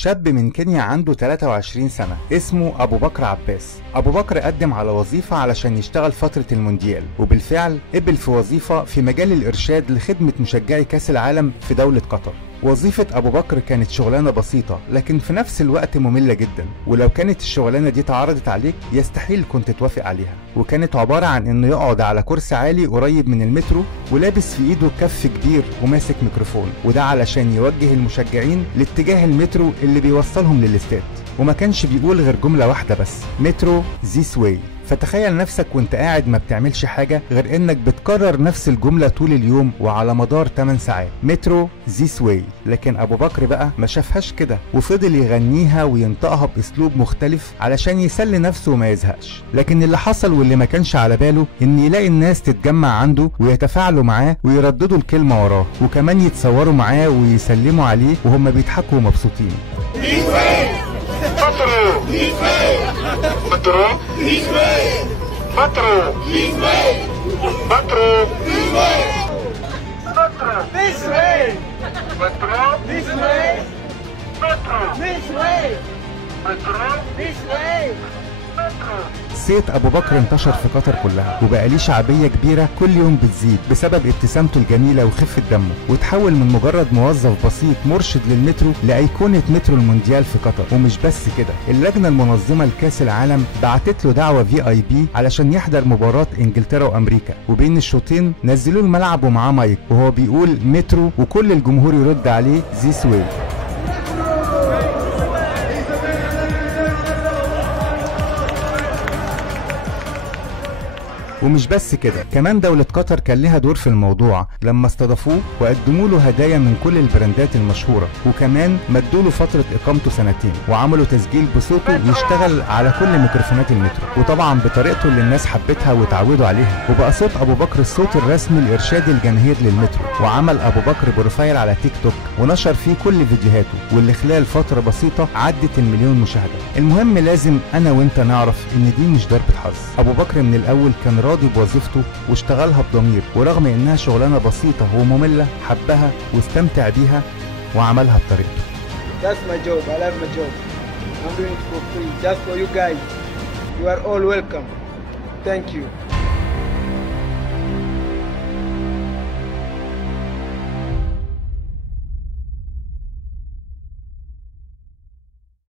شاب من كينيا عنده 23 سنة اسمه أبو بكر عباس. أبو بكر قدم على وظيفة علشان يشتغل فترة المونديال، وبالفعل قبل في وظيفة في مجال الإرشاد لخدمة مشجعي كأس العالم في دولة قطر. وظيفة أبو بكر كانت شغلانة بسيطة لكن في نفس الوقت مملة جدا، ولو كانت الشغلانة دي اتعرضت عليك يستحيل كنت توافق عليها. وكانت عبارة عن إنه يقعد على كرسي عالي قريب من المترو ولابس في إيده كف كبير وماسك ميكروفون، وده علشان يوجه المشجعين لاتجاه المترو اللي بيوصلهم للاستاد. وما كانش بيقول غير جملة واحدة بس: مترو ذيس واي. فتخيل نفسك وانت قاعد ما بتعملش حاجة غير انك بتكرر نفس الجملة طول اليوم وعلى مدار 8 ساعات: مترو ذيس واي. لكن ابو بكر بقى ما شافهاش كده، وفضل يغنيها وينطقها باسلوب مختلف علشان يسلي نفسه وما يزهقش. لكن اللي حصل واللي ما كانش على باله ان يلاقي الناس تتجمع عنده ويتفاعلوا معاه ويرددوا الكلمة وراه، وكمان يتصوروا معاه ويسلموا عليه وهم بيضحكوا ومبسوطين. مترو مترو مترو مترو This way! مترو This way! مترو This way! مترو This way! صيت ابو بكر انتشر في قطر كلها، وبقى ليه شعبيه كبيره كل يوم بتزيد بسبب ابتسامته الجميله وخفه دمه، وتحول من مجرد موظف بسيط مرشد للمترو لايقونه مترو المونديال في قطر. ومش بس كده، اللجنه المنظمه لكاس العالم بعتت له دعوه VIP علشان يحضر مباراه انجلترا وامريكا، وبين الشوطين نزلوه الملعب ومعاه مايك وهو بيقول مترو، وكل الجمهور يرد عليه ذيس واي. ومش بس كده، كمان دولة قطر كان لها دور في الموضوع لما استضافوه وقدموا له هدايا من كل البراندات المشهورة، وكمان مدوا له فترة إقامته 2 سنين، وعملوا تسجيل بصوته يشتغل على كل ميكروفونات المترو، وطبعا بطريقته اللي الناس حبتها وتعودوا عليها. وبقى صوت أبو بكر الصوت الرسمي لإرشاد الجماهير للمترو. وعمل أبو بكر بروفايل على تيك توك ونشر فيه كل فيديوهاته، واللي خلال فترة بسيطة عدت ال1,000,000 مشاهدة. المهم لازم أنا وأنت نعرف إن دي مش ضربة حظ. أبو بكر من الأول كان راضي بوظيفته واشتغلها بضمير، ورغم انها شغلانه بسيطه وممله حبها واستمتع بيها وعملها بطريقته. That's my job. I love my job. I'm doing it for free, just for you guys. You are all welcome. Thank you.